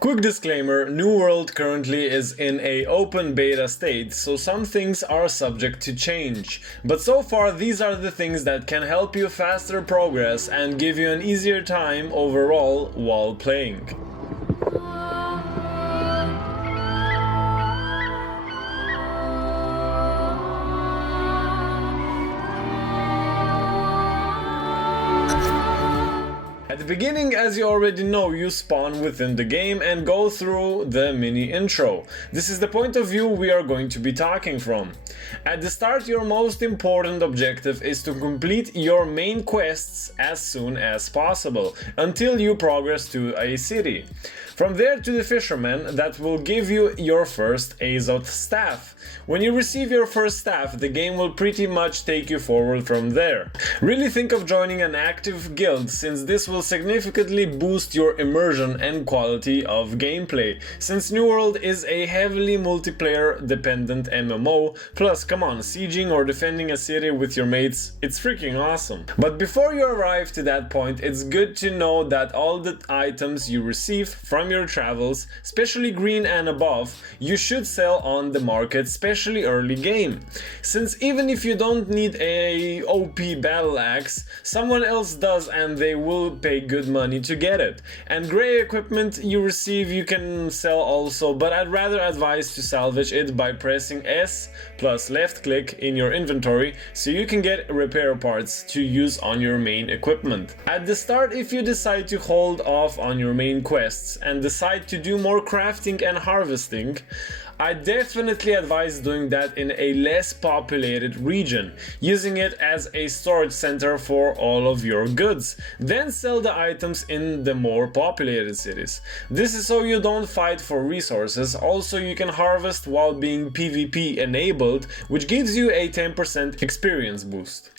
Quick disclaimer, New World currently is in a open beta state, so some things are subject to change. But so far these are the things that can help you faster progress and give you an easier time overall while playing. At the beginning, as you already know, you spawn within the game and go through the mini intro. This is the point of view we are going to be talking from. At the start, your most important objective is to complete your main quests as soon as possible, until you progress to a city. From there to the fisherman, that will give you your first Azot staff. When you receive your first staff, the game will pretty much take you forward from there. Really think of joining an active guild, since this will significantly boost your immersion and quality of gameplay, since New World is a heavily multiplayer dependent MMO, plus come on, sieging or defending a city with your mates, it's freaking awesome. But before you arrive to that point, it's good to know that all the items you receive from your travels, especially green and above, you should sell on the market, especially early game. Since even if you don't need a OP battle axe, someone else does and they will pay good money to get it. And gray equipment you receive you can sell also, but I'd rather advise to salvage it by pressing S plus left click in your inventory so you can get repair parts to use on your main equipment. At the start, if you decide to hold off on your main quests and decide to do more crafting and harvesting, I definitely advise doing that in a less populated region, using it as a storage center for all of your goods. Then sell the items in the more populated cities. This is so you don't fight for resources. Also, you can harvest while being PvP enabled, which gives you a 10% experience boost.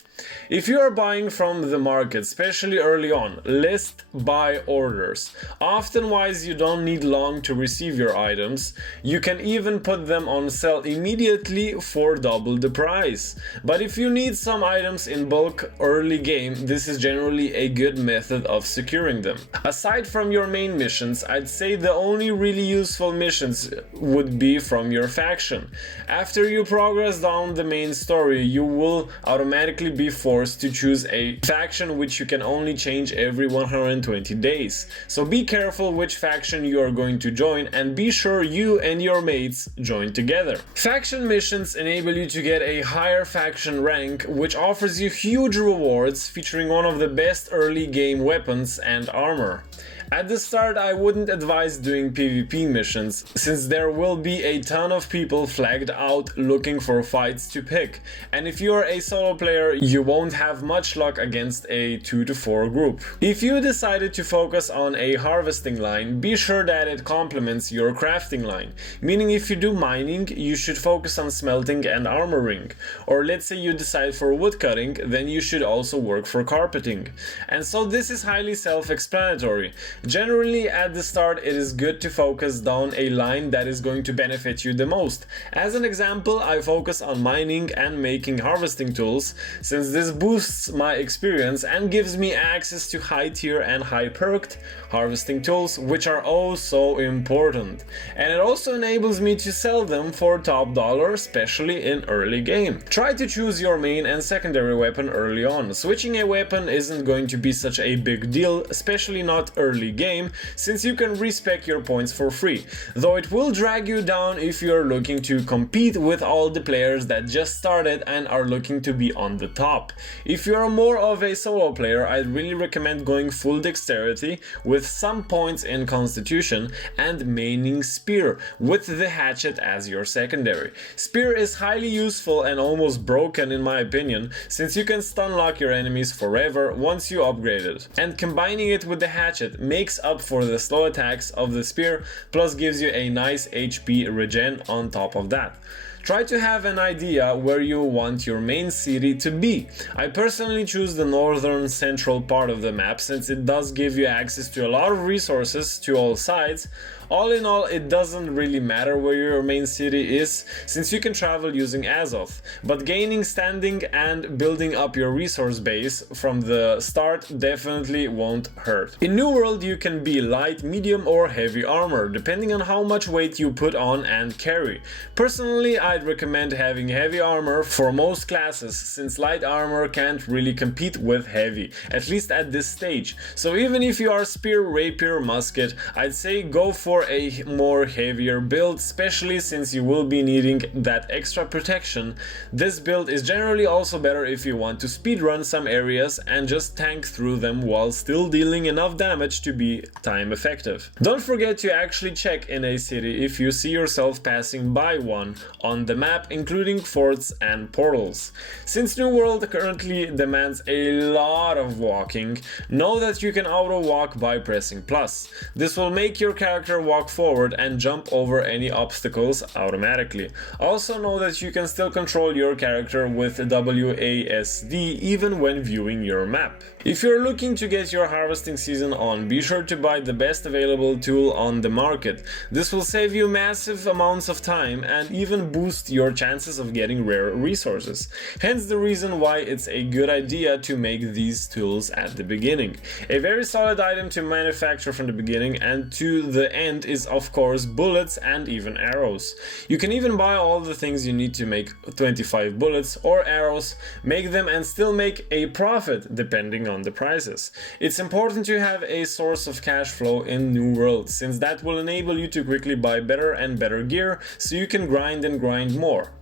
If you are buying from the market, especially early on, list buy orders. Often wise you don't need long to receive your items. You can even put them on sale immediately for double the price. But if you need some items in bulk early game, this is generally a good method of securing them. Aside from your main missions, I'd say the only really useful missions would be from your faction. After you progress down the main story, you will automatically be forced to choose a faction which you can only change every 120 days. So be careful which faction you are going to join and be sure you and your mates join together. Faction missions enable you to get a higher faction rank, which offers you huge rewards featuring one of the best early game weapons and armor. At the start, I wouldn't advise doing PvP missions, since there will be a ton of people flagged out looking for fights to pick, and if you are a solo player, you won't have much luck against a 2 to 4 group. If you decided to focus on a harvesting line, be sure that it complements your crafting line, meaning if you do mining, you should focus on smelting and armoring, or let's say you decide for woodcutting, then you should also work for carpeting. And so this is highly self-explanatory. Generally, at the start, it is good to focus down a line that is going to benefit you the most. As an example, I focus on mining and making harvesting tools, since this boosts my experience and gives me access to high tier and high perked harvesting tools, which are oh so important. And it also enables me to sell them for top dollar, especially in early game. Try to choose your main and secondary weapon early on. Switching a weapon isn't going to be such a big deal, especially not early game, since you can respec your points for free, though it will drag you down if you're looking to compete with all the players that just started and are looking to be on the top. If you're more of a solo player, I'd really recommend going full dexterity with some points in constitution and maining spear with the hatchet as your secondary. Spear is highly useful and almost broken in my opinion, since you can stun lock your enemies forever once you upgrade it, and combining it with the hatchet makes up for the slow attacks of the spear, plus gives you a nice HP regen on top of that. Try to have an idea where you want your main city to be. I personally choose the northern central part of the map since it does give you access to a lot of resources to all sides. All in all, it doesn't really matter where your main city is, since you can travel using Azoth, but gaining standing and building up your resource base from the start definitely won't hurt. In New World, you can be light, medium or heavy armor, depending on how much weight you put on and carry. Personally, I'd recommend having heavy armor for most classes, since light armor can't really compete with heavy, at least at this stage. So even if you are spear, rapier, musket, I'd say go for a more heavier build, especially since you will be needing that extra protection. This build is generally also better if you want to speedrun some areas and just tank through them while still dealing enough damage to be time effective. Don't forget to actually check in a city if you see yourself passing by one on the map, including forts and portals. Since New World currently demands a lot of walking, know that you can auto walk by pressing plus. This will make your character walk forward and jump over any obstacles automatically. Also know that you can still control your character with WASD even when viewing your map. If you're looking to get your harvesting season on, be sure to buy the best available tool on the market. This will save you massive amounts of time and even boost your chances of getting rare resources. Hence the reason why it's a good idea to make these tools at the beginning. A very solid item to manufacture from the beginning and to the end is of course bullets and even arrows. You can even buy all the things you need to make 25 bullets or arrows, make them and still make a profit depending on the prices. It's important to have a source of cash flow in New World, since that will enable you to quickly buy better and better gear so you can grind and grind more.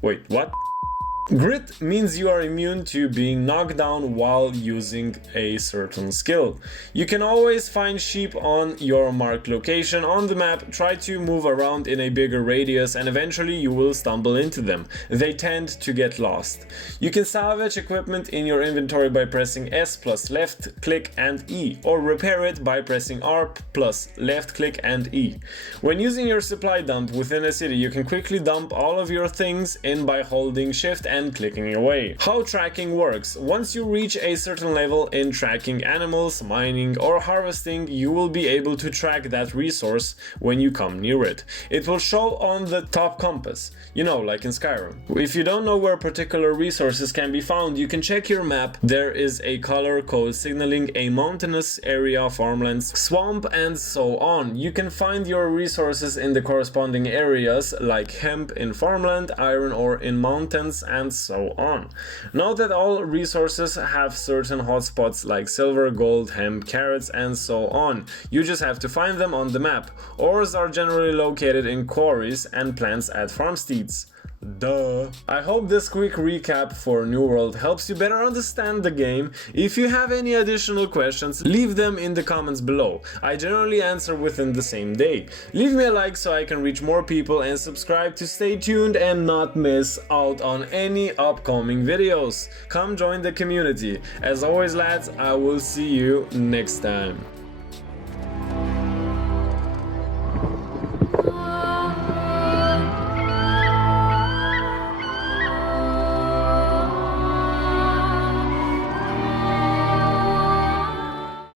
Wait, what? Grit means you are immune to being knocked down while using a certain skill. You can always find sheep on your marked location on the map. Try to move around in a bigger radius and eventually you will stumble into them. They tend to get lost. You can salvage equipment in your inventory by pressing S plus left click and E, or repair it by pressing R plus left click and E. When using your supply dump within a city, you can quickly dump all of your things in by holding shift and clicking away. How tracking works: once you reach a certain level in tracking animals, mining or harvesting, you will be able to track that resource when you come near it. It will show on the top compass, you know, like in Skyrim. If you don't know where particular resources can be found, you can check your map. There is a color code signaling a mountainous area, farmlands, swamp and so on. You can find your resources in the corresponding areas like hemp in farmland, iron ore in mountains and so on. Note that all resources have certain hotspots like silver, gold, hemp, carrots and so on. You just have to find them on the map. Ores are generally located in quarries and plants at farmsteads. Duh. I hope this quick recap for New World helps you better understand the game. If you have any additional questions, leave them in the comments below. I generally answer within the same day. Leave me a like so I can reach more people and subscribe to stay tuned and not miss out on any upcoming videos. Come join the community. As always lads, I will see you next time.